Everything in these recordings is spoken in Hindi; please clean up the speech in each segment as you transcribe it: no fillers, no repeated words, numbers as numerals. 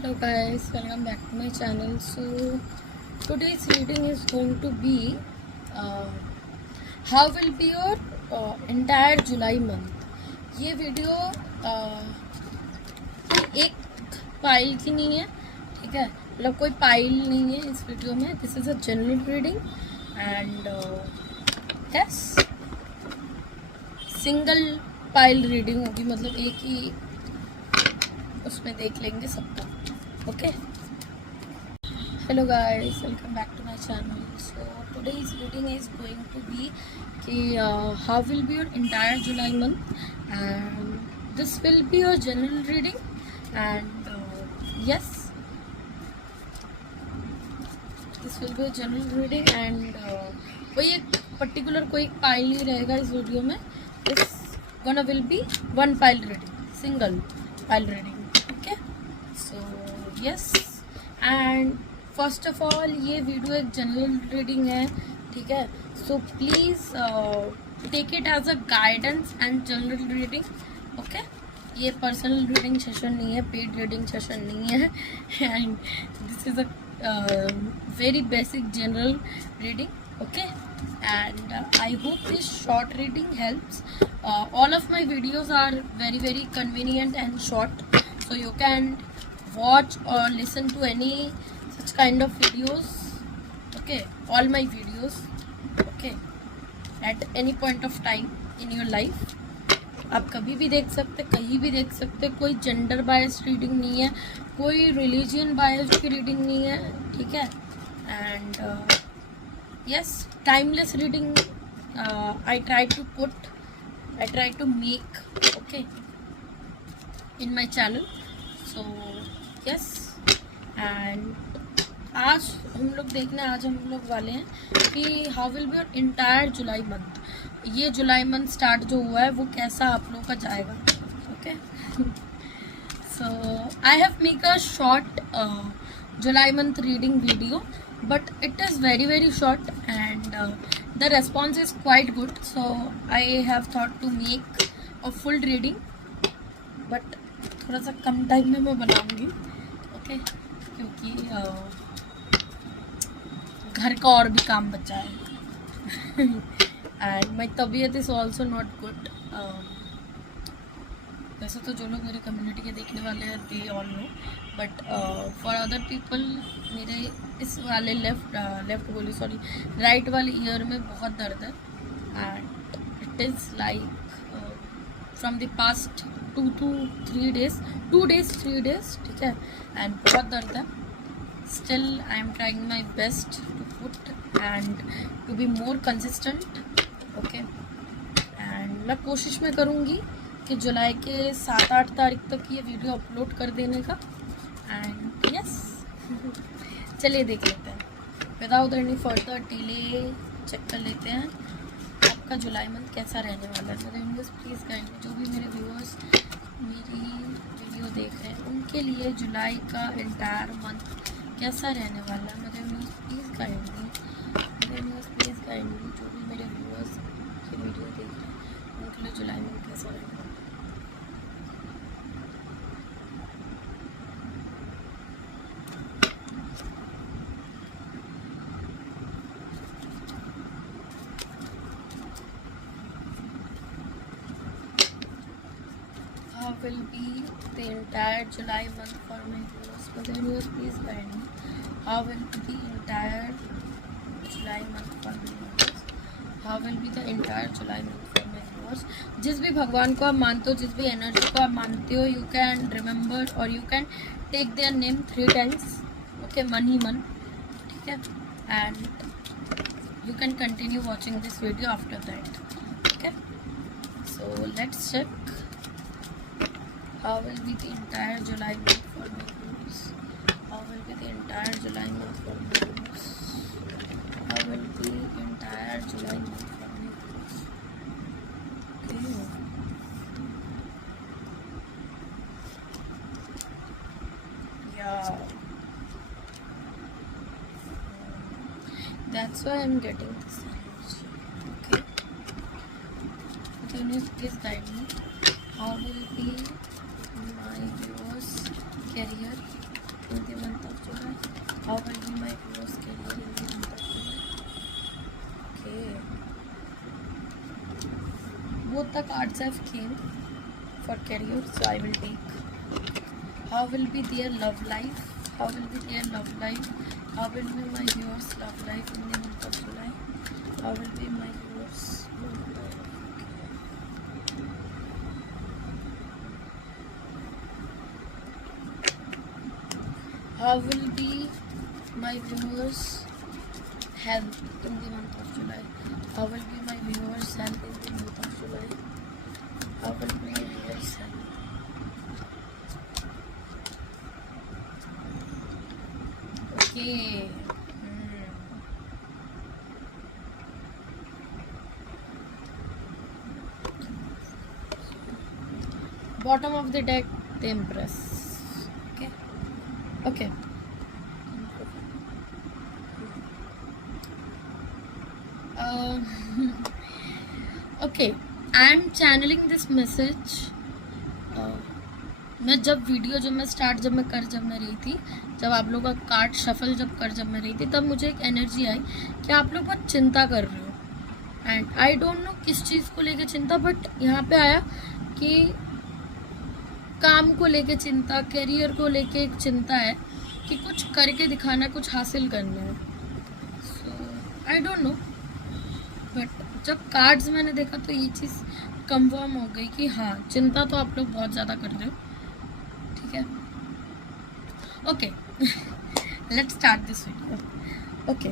Hello guys, welcome back to my channel. So today's reading is going to be how will be your entire July month. ये वीडियो एक पाइल की नहीं है, ठीक है, मतलब कोई पाइल नहीं है इस वीडियो में. This is a general reading and yes single pile reading होगी, मतलब एक ही उसमें देख लेंगे सबका. Okay, hello guys, welcome back to my channel. So today's reading is going to be कि how will be your entire July month and this will be your general reading and yes this will be your general reading and कोई एक पर्टिकुलर कोई पाइल नहीं रहेगा इस वीडियो में. This gonna will be one pile reading, single pile reading. Okay, so yes and first of all ये वीडियो एक जनरल रीडिंग है, ठीक है. So please take it as a guidance and general reading. Okay, ये पर्सनल रीडिंग सेशन नहीं है, पेड रीडिंग सेशन नहीं है and this is a very basic general reading. Okay, and I hope this short reading helps. All of my videos are very convenient and short, so you can watch or listen to any such kind of videos. Okay, all my videos. Okay, at any point of time in your life. आप कभी भी देख सकते, कहीं भी देख सकते. कोई जेंडर बायस्ड रीडिंग नहीं है, कोई रिलीजियन बायस्ड की रीडिंग नहीं है, ठीक है. And yes, timeless reading I try to make, okay, in my channel. So yes, and आज हम लोग वाले हैं कि how will be your entire July month. ये जुलाई मंथ स्टार्ट जो हुआ है वो कैसा आप लोगों का जाएगा. Okay, so I have make a short July month reading video, but it is very short and the response is quite good, so I have thought to make a full reading, but थोड़ा सा कम टाइम में मैं बनाऊंगी. ओके, क्योंकि घर का और भी काम बचा है एंड माई तबीयत इज़ ऑल्सो नॉट गुड. वैसे तो जो लोग मेरे कम्युनिटी के देखने वाले हैं they all know, but for other people मेरे इस वाले लेफ्ट बोली सॉरी राइट वाले ईयर में बहुत दर्द है and it is like from the past 2 days, 3 days, ठीक है, एंड बहुत दर्द है. Still I am trying my best to put and to be more consistent. Okay, and मैं कोशिश में करूँगी कि जुलाई के 7-8 तारीख तक ये वीडियो अपलोड कर देने का. एंड यस चलिए देख लेते हैं without any further delay. Check कर लेते हैं आपका जुलाई मंथ कैसा रहने वाला है. मेरे व्यूअर्स प्लीज़ गाइड, जो भी मेरे व्यूअर्स मेरी वीडियो देख रहे हैं उनके लिए जुलाई का एंटायर मंथ कैसा रहने वाला है. मेरे व्यूअर्स प्लीज़ गाइड मी, मेरे व्यूअर्स प्लीज़ गाइड मी. जो भी मेरे व्यूअर्स ये वीडियो देख रहे हैं उनके लिए जुलाई मंथ कैसा रहने वाला है. How will be the entire July month for my viewers? For the viewers, please guide me. How will be the entire July month for my viewers? How will be the entire July month for my viewers? जिस भी भगवान को आप मानते हो, जिस भी एनर्जी को आप मानते हो, you can remember or you can take their name 3 times. Okay, मन ही मन, ठीक है, and you can continue watching this video after that. Okay, so let's check. How will be the entire July month for my viewers? How will be the entire July month for my viewers? How will be the entire July month for my viewers? Okay. Yeah. That's why I'm getting this energy. Okay. Can you please guide me? How will be my viewers career in the month of July? How will be my viewers career in the month of July? Okay. Both the cards have came for career, so I will take. How will be their love life? How will be their love life? How will be my viewers' love life in the month of July? How will be my viewers' love life? How will be my viewers' health in the month of July? How will be my viewers' health in the month of July? How will be my viewers' health? Okay. Bottom of the deck, the Empress. Okay. Okay. Okay. I am channeling this message. मैं जब मैं कर रही थी, जब आप लोगों का कार्ड शफल जब मैं रही थी, तब मुझे एक एनर्जी आई कि आप लोग बहुत चिंता कर रहे हो, एंड आई डोंट नो किस चीज़ को लेके चिंता, बट यहाँ पे आया कि काम को लेके चिंता, करियर को लेके एक चिंता है कि कुछ करके दिखाना, कुछ हासिल करना है. सो आई डोंट नो, बट जब कार्ड्स मैंने देखा तो ये चीज़ कंफर्म हो गई कि हाँ, चिंता तो आप लोग बहुत ज़्यादा कर रहे हो. ठीक है, okay. Let's start this video. Okay,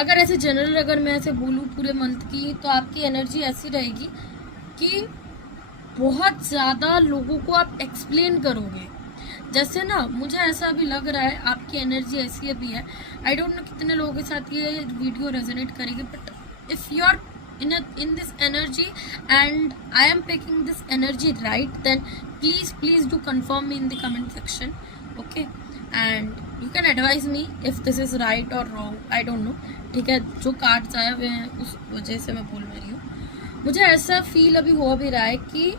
अगर ऐसे जनरल अगर मैं ऐसे बोलूँ पूरे मंथ की, तो आपकी एनर्जी ऐसी रहेगी कि बहुत ज़्यादा लोगों को आप एक्सप्लेन करोगे. जैसे ना, मुझे ऐसा अभी लग रहा है आपकी एनर्जी ऐसी अभी है. आई डोंट नो कितने लोगों के साथ ये वीडियो रेजोनेट करेगी, but if you are in this energy and I am picking this energy right, then please do confirm me in the comment section. Okay, and you can advise me if this is right or wrong. I don't know. ठीक है, जो कार्ड्स आया वे उस वजह से मैं बोल रही हूँ. मुझे ऐसा फील अभी हो भी रहा है कि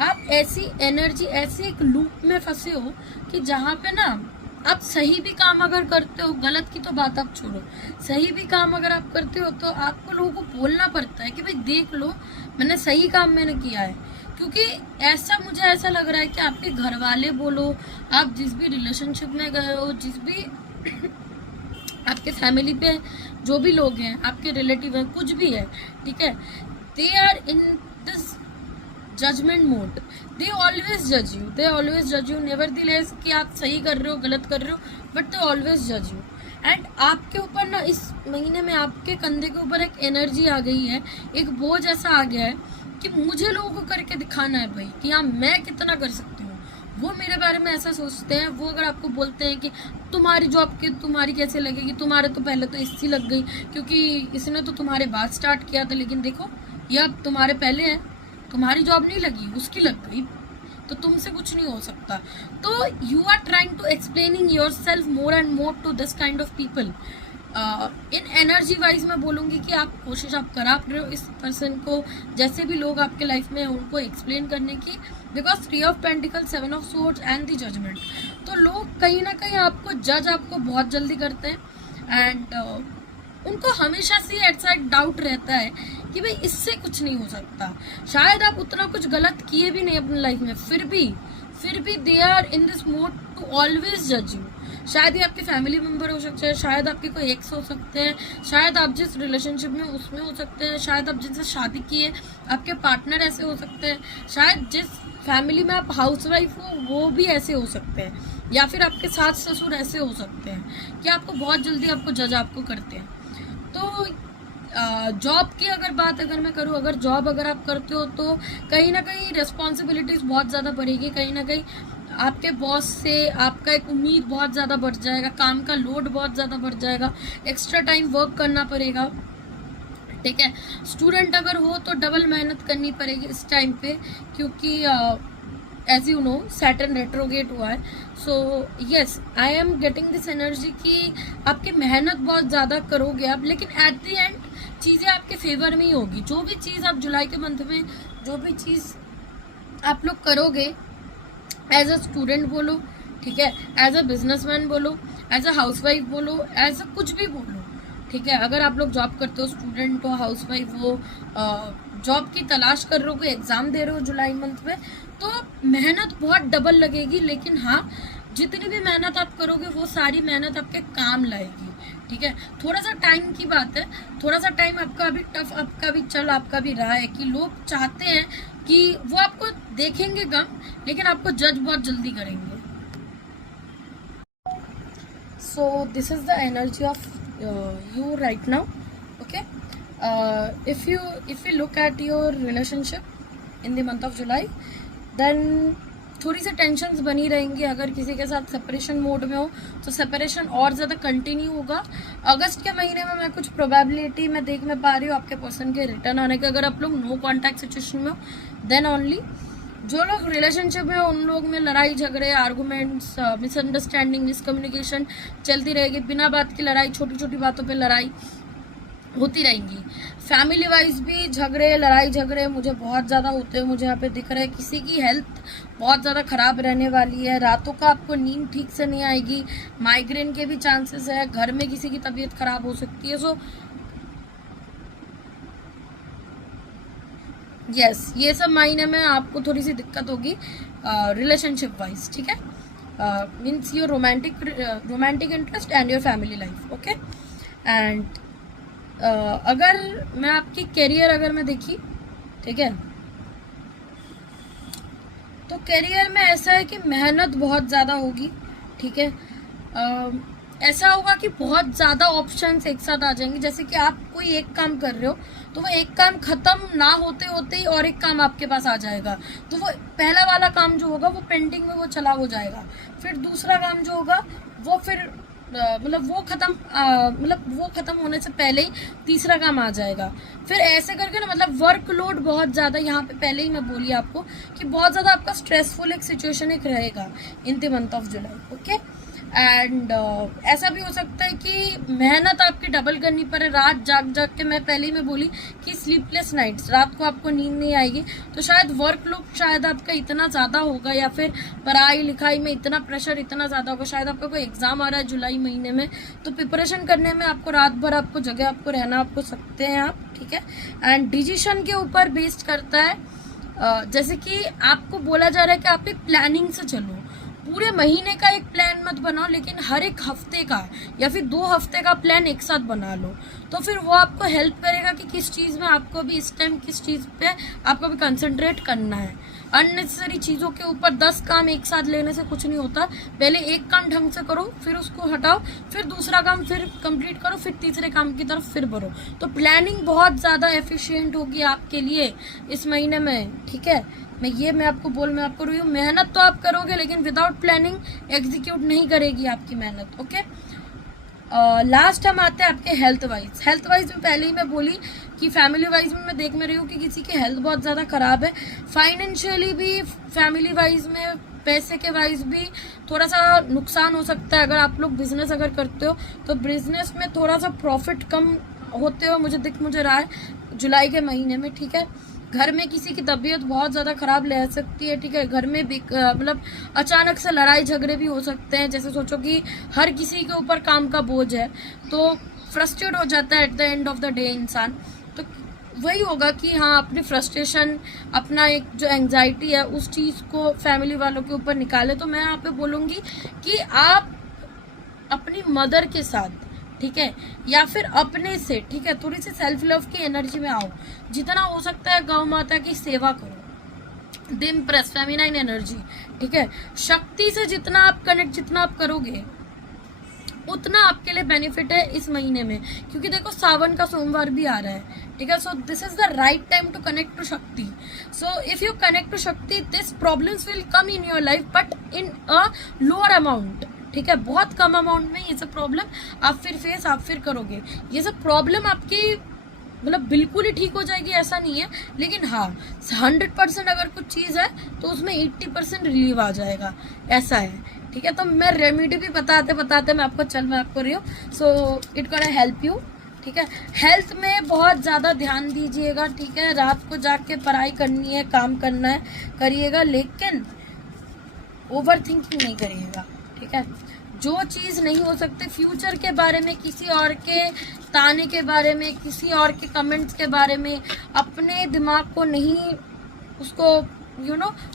आप ऐसी एनर्जी, ऐसे एक लूप में फंसे हो कि जहाँ पे ना आप सही भी काम अगर करते हो, गलत की तो बात आप छोड़ो, सही भी काम अगर आप करते हो तो आपको लोगों को बोलना पड़ता है कि भाई देख लो, मैंने सही काम मैंने किया है. क्योंकि ऐसा मुझे ऐसा लग रहा है कि आपके घर वाले बोलो, आप जिस भी रिलेशनशिप में गए हो, जिस भी आपके फैमिली पे जो भी लोग हैं, आपके रिलेटिव हैं, कुछ भी है, ठीक है, they are in this judgement mode. They always जज यू नेवरदीलेस कि आप सही कर रहे हो, गलत कर रहे हो, बट दे ऑलवेज जज यू. एंड आपके ऊपर ना इस महीने में आपके कंधे के ऊपर एक एनर्जी आ गई है, एक बोझ ऐसा आ गया है कि मुझे लोगों को करके दिखाना है भाई कि हाँ, मैं कितना कर सकती हूँ. वो मेरे बारे में ऐसा सोचते हैं. वो अगर आपको बोलते हैं कि तुम्हारी जॉब की तुम्हारी कैसे लगेगी, तुम्हारे तो पहले तो इससी लग गई क्योंकि इसने तो तुम्हारे बाद स्टार्ट किया था, लेकिन देखो ये अब तुम्हारे पहले है, तुम्हारी जॉब नहीं लगी, उसकी लग गई, तो तुमसे कुछ नहीं हो सकता. तो you are trying to explaining your self more and more to this kind of people. In energy wise मैं बोलूँगी कि आप कोशिश आप करा रहे हो इस पर्सन को, जैसे भी लोग आपके लाइफ में हैं उनको एक्सप्लेन करने की, because 3 of pentacles, 7 of swords and the judgement. तो लोग कहीं ना कहीं आपको जज आपको बहुत जल्दी करते हैं, एंड उनको हमेशा से ऐसा एक डाउट रहता है कि भाई इससे कुछ नहीं हो सकता. शायद आप उतना कुछ गलत किए भी नहीं अपनी लाइफ में, फिर भी they are in this mode to always जज यू. शायद ये आपके फैमिली मेम्बर हो सकते हैं, शायद आपके कोई एक्स हो सकते हैं, शायद आप जिस रिलेशनशिप में उसमें हो सकते हैं, शायद आप जिनसे शादी की है आपके पार्टनर ऐसे हो सकते हैं, शायद जिस फैमिली में आप हाउसवाइफ हो वो भी ऐसे हो सकते हैं, या फिर आपके सास ससुर ऐसे हो सकते हैं कि आपको बहुत जल्दी आपको जज आपको करते हैं. तो जॉब की अगर बात अगर मैं करूँ, अगर जॉब अगर आप करते हो तो कहीं ना कहीं रिस्पॉन्सिबिलिटीज बहुत ज़्यादा बढ़ेगी, कहीं ना कहीं आपके बॉस से आपका एक उम्मीद बहुत ज़्यादा बढ़ जाएगा, काम का लोड बहुत ज़्यादा बढ़ जाएगा, एक्स्ट्रा टाइम वर्क करना पड़ेगा. ठीक है, स्टूडेंट अगर हो तो डबल मेहनत करनी पड़ेगी इस टाइम पे, क्योंकि as you know Saturn retrograde हुआ है. So yes, I am getting this energy कि आपकी मेहनत बहुत ज़्यादा करोगे आप, लेकिन एट द एंड चीज़ें आपके फेवर में ही होगी. जो भी चीज़ आप जुलाई के मंथ में जो भी चीज़ आप लोग करोगे, एज अ स्टूडेंट बोलो, ठीक है, एज अ बिजनेसमैन बोलो, एज अ हाउसवाइफ बोलो, एज अ कुछ भी बोलो, ठीक है। अगर आप लोग जॉब करते हो, स्टूडेंट हो, हाउसवाइफ हो, जॉब की तलाश कर रहे हो, कोई एग्जाम दे रहे हो जुलाई मंथ में, तो मेहनत बहुत डबल लगेगी, लेकिन हाँ, जितनी भी मेहनत आप करोगे वो सारी मेहनत आपके काम लाएगी, ठीक है। थोड़ा सा टाइम की बात है, थोड़ा सा टाइम आपका भी टफ, आपका भी चल, आपका भी रहा है कि लोग चाहते हैं कि वो आपको देखेंगे कम, लेकिन आपको जज बहुत जल्दी करेंगे। So this is the energy of you right now, okay. If you look at your relationship in the month of July, then थोड़ी सी टेंशन्स बनी रहेंगी। अगर किसी के साथ सेपरेशन मोड में हो तो सेपरेशन और ज़्यादा कंटिन्यू होगा। अगस्त के महीने में मैं कुछ प्रोबेबिलिटी मैं देख में पा रही हूँ आपके पर्सन के रिटर्न आने के। अगर आप लोग नो कॉन्टैक्ट सिचुएशन में हो, देन ओनली। जो लोग रिलेशनशिप में, उन लोग में लड़ाई झगड़े, आर्गूमेंट्स, मिसअंडरस्टैंडिंग, मिसकम्युनिकेशन चलती रहेगी। बिना बात की लड़ाई, छोटी छोटी बातों पे लड़ाई होती रहेंगी। फैमिली वाइज भी झगड़े, लड़ाई झगड़े मुझे बहुत ज़्यादा होते हैं, मुझे यहाँ पे दिख रहा है। किसी की हेल्थ बहुत ज़्यादा ख़राब रहने वाली है, रातों का आपको नींद ठीक से नहीं आएगी, माइग्रेन के भी चांसेस है, घर में किसी की तबीयत खराब हो सकती है। सो यस, ये सब महीने में आपको थोड़ी सी दिक्कत होगी रिलेशनशिप वाइज, ठीक है। Means your romantic interest and your family life, okay. And अगर मैं आपकी करियर अगर मैं देखी, ठीक है, तो करियर में ऐसा है कि मेहनत बहुत ज़्यादा होगी, ठीक है। ऐसा होगा कि बहुत ज़्यादा ऑप्शंस एक साथ आ जाएंगे। जैसे कि आप कोई एक काम कर रहे हो, तो वो एक काम खत्म ना होते होते ही और एक काम आपके पास आ जाएगा, तो वो पहला वाला काम जो होगा वो पेंडिंग में वो चला हो जाएगा। फिर दूसरा काम जो होगा वो फिर मतलब वो खत्म होने से पहले ही तीसरा काम आ जाएगा। फिर ऐसे करके ना, मतलब वर्कलोड बहुत ज़्यादा, यहाँ पे पहले ही मैं बोली आपको कि बहुत ज़्यादा आपका स्ट्रेसफुल एक सिचुएशन एक रहेगा in the month of July, okay. And ऐसा भी हो सकता है कि मेहनत आपकी डबल करनी पड़े, रात जाग जाग के। मैं पहले ही मैं बोली कि स्लीपलेस नाइट्स, रात को आपको नींद नहीं आएगी, तो शायद वर्कलोड शायद आपका इतना ज़्यादा होगा, या फिर पढ़ाई लिखाई में इतना प्रेशर इतना ज़्यादा होगा। शायद आपका कोई एग्जाम आ रहा है जुलाई महीने में, तो प्रिपरेशन करने में आपको रात भर आपको जगह आपको रहना आपको सकते हैं आप, ठीक है। एंड डिसीजन के ऊपर बेस्ड करता है। जैसे कि आपको बोला जा रहा है कि आप एक प्लानिंग से चलो, पूरे महीने का एक प्लान मत बनाओ, लेकिन हर एक हफ्ते का या फिर 2 हफ्ते का प्लान एक साथ बना लो, तो फिर वो आपको हेल्प करेगा कि किस चीज़ में आपको भी इस टाइम किस चीज़ पे आपको भी कंसंट्रेट करना है। अननेसेसरी चीज़ों के ऊपर 10 काम एक साथ लेने से कुछ नहीं होता। पहले एक काम ढंग से करो, फिर उसको हटाओ, फिर दूसरा काम फिर कंप्लीट करो, फिर तीसरे काम की तरफ फिर बढ़ो। तो प्लानिंग बहुत ज़्यादा एफिशिएंट होगी आपके लिए इस महीने में, ठीक है। मैं आपको रही हूँ, मेहनत तो आप करोगे, लेकिन विदाउट प्लानिंग एग्जीक्यूट नहीं करेगी आपकी मेहनत, ओके। लास्ट हम आते हैं आपके हेल्थ वाइज में पहले ही मैं बोली कि फैमिली वाइज में मैं देख में रही हूँ कि किसी की हेल्थ बहुत ज़्यादा ख़राब है। फाइनेंशियली भी, फैमिली वाइज में, पैसे के वाइज भी थोड़ा सा नुकसान हो सकता है। अगर आप लोग बिजनेस अगर करते हो तो बिजनेस में थोड़ा सा प्रॉफिट कम होते हो, मुझे रहा है जुलाई के महीने में, ठीक है। घर में किसी की तबीयत बहुत ज़्यादा ख़राब रह सकती है, ठीक है। घर में भी मतलब अचानक से लड़ाई झगड़े भी हो सकते हैं। जैसे सोचो कि हर किसी के ऊपर काम का बोझ है, तो फ्रस्ट्रेट हो जाता है at the end of the day इंसान। तो वही होगा कि हाँ, अपनी फ्रस्ट्रेशन, अपना एक जो एंग्जाइटी है, उस चीज़ को फैमिली वालों के ऊपर निकाले। तो मैं यहाँ पे बोलूँगी कि आप अपनी मदर के साथ, ठीक है, या फिर अपने से, ठीक है, थोड़ी सी सेल्फ लव की एनर्जी में आओ। जितना हो सकता है गौ माता की सेवा करो, द इम्प्रेस फेमिनाइन एनर्जी, ठीक है। शक्ति से जितना आप कनेक्ट, जितना आप करोगे उतना आपके लिए बेनिफिट है इस महीने में, क्योंकि देखो सावन का सोमवार भी आ रहा है, ठीक है। So this is the right time to connect to Shakti. So if you connect to Shakti, this problems will come in your life, but in a lower amount, ठीक है। बहुत कम अमाउंट में ये सब प्रॉब्लम आप फिर करोगे। ये सब प्रॉब्लम आपकी मतलब बिल्कुल ही ठीक हो जाएगी ऐसा नहीं है, लेकिन हाँ 100% अगर कुछ चीज़ है तो उसमें 80% रिलीव आ जाएगा, ऐसा है, ठीक है। तो मैं रेमेडी भी बताते मैं आपको रही हूँ। So it gonna help you, ठीक है। हेल्थ में बहुत ज़्यादा ध्यान दीजिएगा, ठीक है। रात को जाके पढ़ाई करनी है, काम करना है, करिएगा, लेकिन ओवर थिंकिंग नहीं करिएगा, ठीक है। जो चीज़ नहीं हो सकती, फ्यूचर के बारे में, किसी और के ताने के बारे में, किसी और के कमेंट्स के बारे में अपने दिमाग को नहीं उसको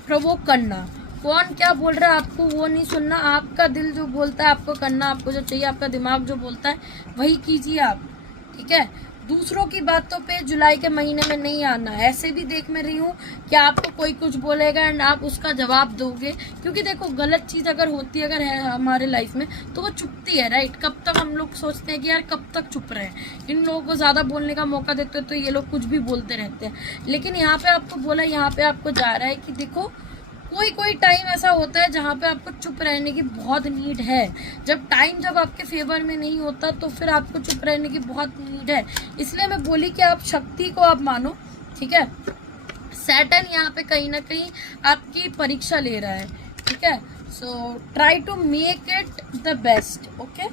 प्रवोक करना। कौन क्या बोल रहा है आपको वो नहीं सुनना, आपका दिल जो बोलता है आपको करना, आपको जो चाहिए, आपका दिमाग जो बोलता है वही कीजिए आप, ठीक है। दूसरों की बातों पे जुलाई के महीने में नहीं आना। ऐसे भी देख मैं रही हूँ कि आपको कोई कुछ बोलेगा एंड आप उसका जवाब दोगे, क्योंकि देखो गलत चीज़ अगर होती अगर है हमारे लाइफ में तो वो चुपती है, राइट। कब तक हम लोग सोचते हैं कि यार कब तक चुप रहे, इन लोगों को ज़्यादा बोलने का मौका देते हो तो ये लोग कुछ भी बोलते रहते हैं। लेकिन यहाँ पे आपको बोला, यहाँ पे आपको जा रहा है कि देखो कोई टाइम ऐसा होता है जहाँ पे आपको चुप रहने की बहुत नीड है। जब आपके फेवर में नहीं होता तो फिर आपको चुप रहने की बहुत नीड है। इसलिए मैं बोली कि आप शक्ति को आप मानो, ठीक है। सैटर्न यहाँ पे कहीं ना कहीं आपकी परीक्षा ले रहा है, ठीक है। So try to make it the best, okay.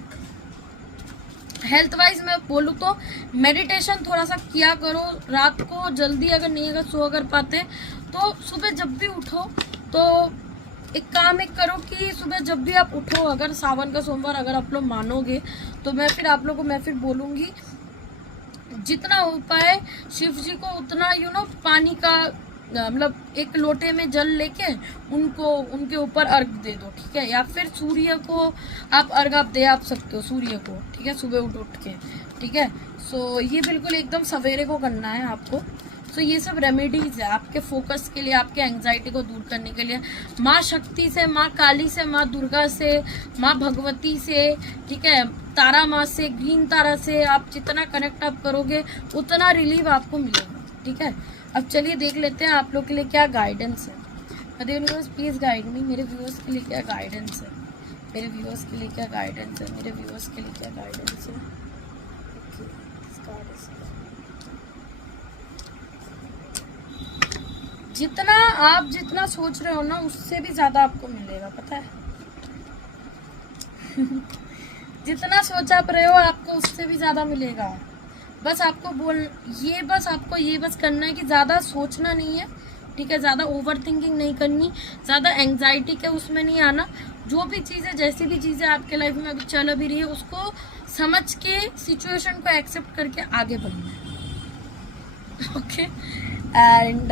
Health wise मैं बोलूँ तो मेडिटेशन थोड़ा सा किया करो रात को, जल्दी अगर नहीं अगर सो अगर पाते तो सुबह जब भी उठो तो एक काम करो कि सुबह जब भी आप उठो, अगर सावन का सोमवार अगर आप लोग मानोगे तो मैं फिर बोलूँगी जितना हो पाए शिव जी को उतना पानी का मतलब एक लोटे में जल लेके उनके ऊपर अर्घ दे दो, ठीक है। या फिर सूर्य को आप अर्घ आप दे आप सकते हो सूर्य को, ठीक है, सुबह उठ के, ठीक है। सो ये बिल्कुल एकदम सवेरे को करना है आपको। सो ये सब रेमेडीज है आपके फोकस के लिए, आपके एंजाइटी को दूर करने के लिए। माँ शक्ति से, माँ काली से, माँ दुर्गा से, माँ भगवती से, ठीक है, तारा माँ से, ग्रीन तारा से आप जितना कनेक्ट आप करोगे उतना रिलीफ आपको मिलेगा, ठीक है। अब चलिए देख लेते हैं आप लोग के लिए क्या गाइडेंस है। Mother universe please guide me, मेरे व्यूअर्स के लिए क्या गाइडेंस है, मेरे व्यूअर्स के लिए क्या गाइडेंस है, मेरे व्यूअर्स के लिए क्या गाइडेंस है। जितना सोच रहे हो ना उससे भी ज्यादा आपको मिलेगा, पता है। जितना सोच आप रहे हो आपको उससे भी ज्यादा मिलेगा। बस आपको ये बस करना है कि ज्यादा सोचना नहीं है, ठीक है, ज्यादा ओवर थिंकिंग नहीं करनी, ज्यादा एंजाइटी के उसमें नहीं आना। जो भी चीजें, जैसी भी चीजें आपके लाइफ में अभी चल भी रही है उसको समझ के सिचुएशन को एक्सेप्ट करके आगे बढ़ना है, ओके। एंड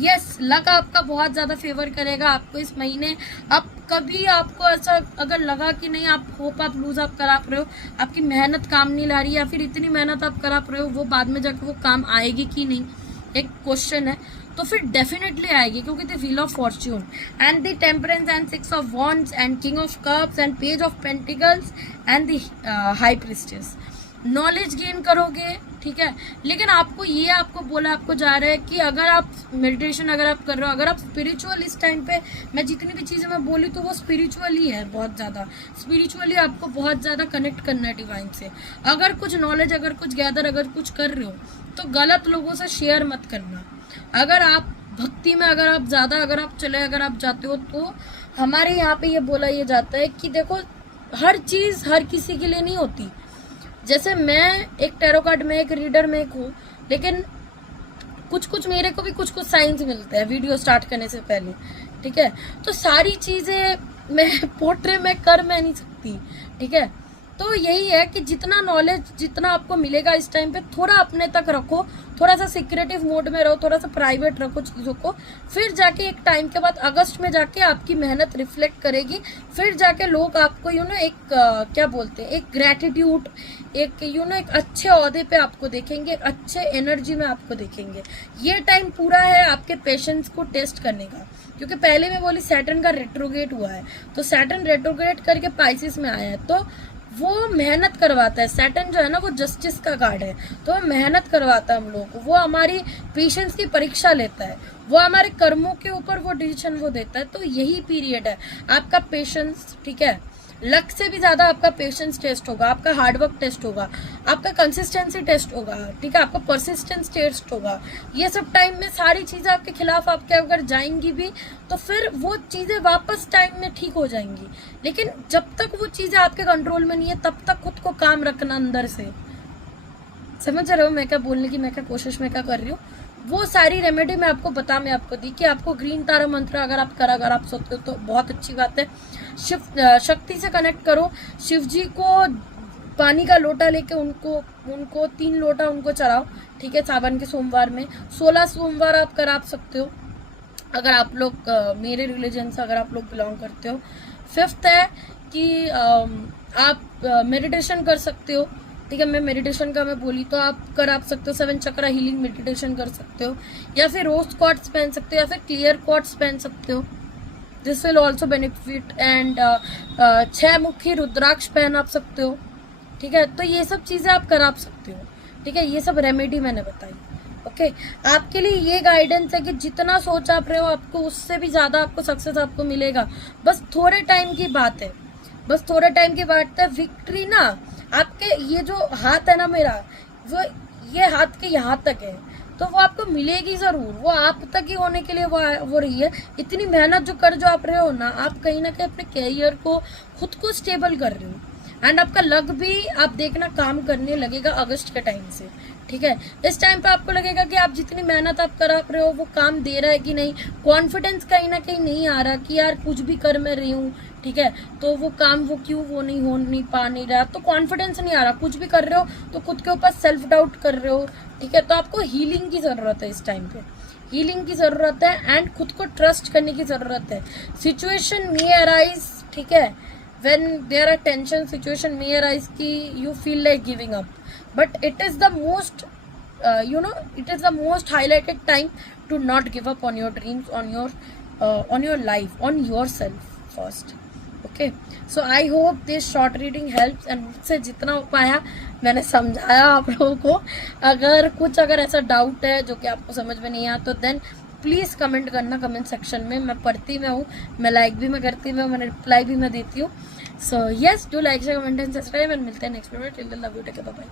यस, लक आपका बहुत ज़्यादा फेवर करेगा आपको इस महीने। अब कभी आपको ऐसा अगर लगा कि नहीं आप होप आप लूज आप करा रहे हो, आपकी मेहनत काम नहीं ला रही, या फिर इतनी मेहनत आप करा रहे हो वो बाद में जाकर वो काम आएगी कि नहीं, एक क्वेश्चन है, तो फिर डेफिनेटली आएगी, क्योंकि the wheel of Fortune and the temperance and 6 of wands and king of cups and page of pentacles and the high priestess, knowledge gain करोगे, ठीक है। लेकिन आपको बोला आपको जा रहा है कि अगर आप मेडिटेशन अगर आप कर रहे हो, अगर आप स्पिरिचुअल इस टाइम पे, मैं जितनी भी चीज़ें मैं बोली तो वो स्पिरिचुअली है, बहुत ज़्यादा स्पिरिचुअली आपको बहुत ज़्यादा कनेक्ट करना है डिवाइन से। अगर कुछ नॉलेज अगर कुछ गैदर अगर कुछ कर रहे हो तो गलत लोगों से शेयर मत करना। अगर आप भक्ति में अगर आप ज़्यादा अगर आप जाते हो तो हमारे यहाँ पे ये बोला ये जाता है कि देखो हर चीज़ हर किसी के लिए नहीं होती। जैसे मैं एक टैरो कार्ड में एक रीडर में एक हूँ, लेकिन कुछ मेरे को भी कुछ साइंस मिलते हैं वीडियो स्टार्ट करने से पहले, ठीक है। तो सारी चीज़ें मैं पोर्ट्रे में कर मैं नहीं सकती, ठीक है। तो यही है कि जितना नॉलेज जितना आपको मिलेगा इस टाइम पे थोड़ा अपने तक रखो, थोड़ा सा सिक्रेटिव मोड में रहो, थोड़ा सा प्राइवेट रखो चीज़ों को। फिर जाके एक टाइम के बाद अगस्त में जाके आपकी मेहनत रिफ्लेक्ट करेगी, फिर जाके लोग आपको एक क्या बोलते हैं, एक ग्रैटिट्यूड, एक एक अच्छे ओहदे पे आपको देखेंगे, एक अच्छे एनर्जी में आपको देखेंगे। ये टाइम पूरा है आपके पेशेंस को टेस्ट करने का, क्योंकि पहले मैं बोली सैटर्न का रेट्रोग्रेड हुआ है, तो सैटर्न रेट्रोग्रेड करके पाइसिस में आया है, तो वो मेहनत करवाता है। सैटर्न जो है ना वो जस्टिस का कार्ड है, तो वो मेहनत करवाता है हम लोगों को, वो हमारी पेशेंस की परीक्षा लेता है, वो हमारे कर्मों के ऊपर वो डिसीजन वो देता है। तो यही पीरियड है आपका पेशेंस, ठीक है। लक से भी ज्यादा आपका पेशेंस टेस्ट होगा, आपका हार्डवर्क टेस्ट होगा, आपका कंसिस्टेंसी टेस्ट होगा, ठीक है, आपका परसिस्टेंस टेस्ट होगा। ये सब टाइम में सारी चीजें आपके खिलाफ आपके अगर जाएंगी भी तो फिर वो चीजें वापस टाइम में ठीक हो जाएंगी। लेकिन जब तक वो चीजें आपके कंट्रोल में नहीं है तब तक खुद को काम रखना अंदर से। समझ रहे हो मैं क्या बोलने की मैं क्या कोशिश में क्या कर रही हूँ। वो सारी रेमेडी मैं आपको दी कि आपको ग्रीन तारा मंत्र अगर आप सोते हो तो बहुत अच्छी बात है। शिव शक्ति से कनेक्ट करो। शिव जी को पानी का लोटा लेके उनको 3 लोटा उनको चढ़ाओ, ठीक है। सावन के सोमवार में 16 सोमवार आप करा सकते हो अगर आप लोग मेरे रिलीजन से अगर आप लोग बिलोंग करते हो। 5th है कि आप मेडिटेशन कर सकते हो, ठीक है। मैं मेडिटेशन का मैं बोली तो आप कर सकते हो 7 चक्रा हीलिंग मेडिटेशन कर सकते हो, या फिर रोज क्वार्ट्स पहन सकते हो, या फिर क्लियर क्वार्ट्स पहन सकते हो। This will also benefit. And 6 मुखी रुद्राक्ष पहन आप सकते हो, ठीक है। तो ये सब चीजें आप करा सकते हो, ठीक है। ये सब रेमेडी मैंने बताई, ओके। आपके लिए ये गाइडेंस है कि जितना सोच आप रहे हो आपको उससे भी ज्यादा आपको सक्सेस आपको मिलेगा। बस थोड़े टाइम की बात है, विक्ट्री ना आपके ये जो हाथ है ना मेरा, वो ये हाथ के यहाँ तक है, तो वो आपको मिलेगी जरूर। वो आप तक ही होने के लिए वो रही है। इतनी मेहनत जो आप रहे हो ना, आप कहीं ना कहीं अपने कैरियर को खुद को स्टेबल कर रहे हो। एंड आपका लक भी आप देखना काम करने लगेगा अगस्त के टाइम से, ठीक है। इस टाइम पे आपको लगेगा कि आप जितनी मेहनत आप कर रहे हो वो काम दे रहा है कि नहीं। कॉन्फिडेंस कहीं ना कहीं नहीं आ रहा कि यार कुछ भी कर मैं रही हूँ, ठीक है, तो वो काम वो क्यों वो नहीं पा नहीं रहा, तो कॉन्फिडेंस नहीं आ रहा। कुछ भी कर रहे हो तो खुद के ऊपर सेल्फ डाउट कर रहे हो, ठीक है। तो आपको हीलिंग की जरूरत है, इस टाइम पे हीलिंग की जरूरत है एंड खुद को ट्रस्ट करने की जरूरत है। सिचुएशन मे अराइज, ठीक है, when there are tension situation may arise ki you feel like giving up, but it is the most it is the most highlighted time to not give up on your dreams, on your life, on yourself first, okay। So I hope this short reading helps and मुझसे जितना हो पाया मैंने समझाया आप लोगों को। अगर ऐसा डाउट है जो कि आपको समझ में नहीं आया तो देन प्लीज कमेंट करना कमेंट सेक्शन में। मैं पढ़ती मैं हूँ, मैं लाइक भी मैं करती हूँ, मैं रिप्लाई भी मैं देती हूँ। So yes, do like, share, comment and subscribe and मिलते हैं next video. Till then love you, take care, bye bye.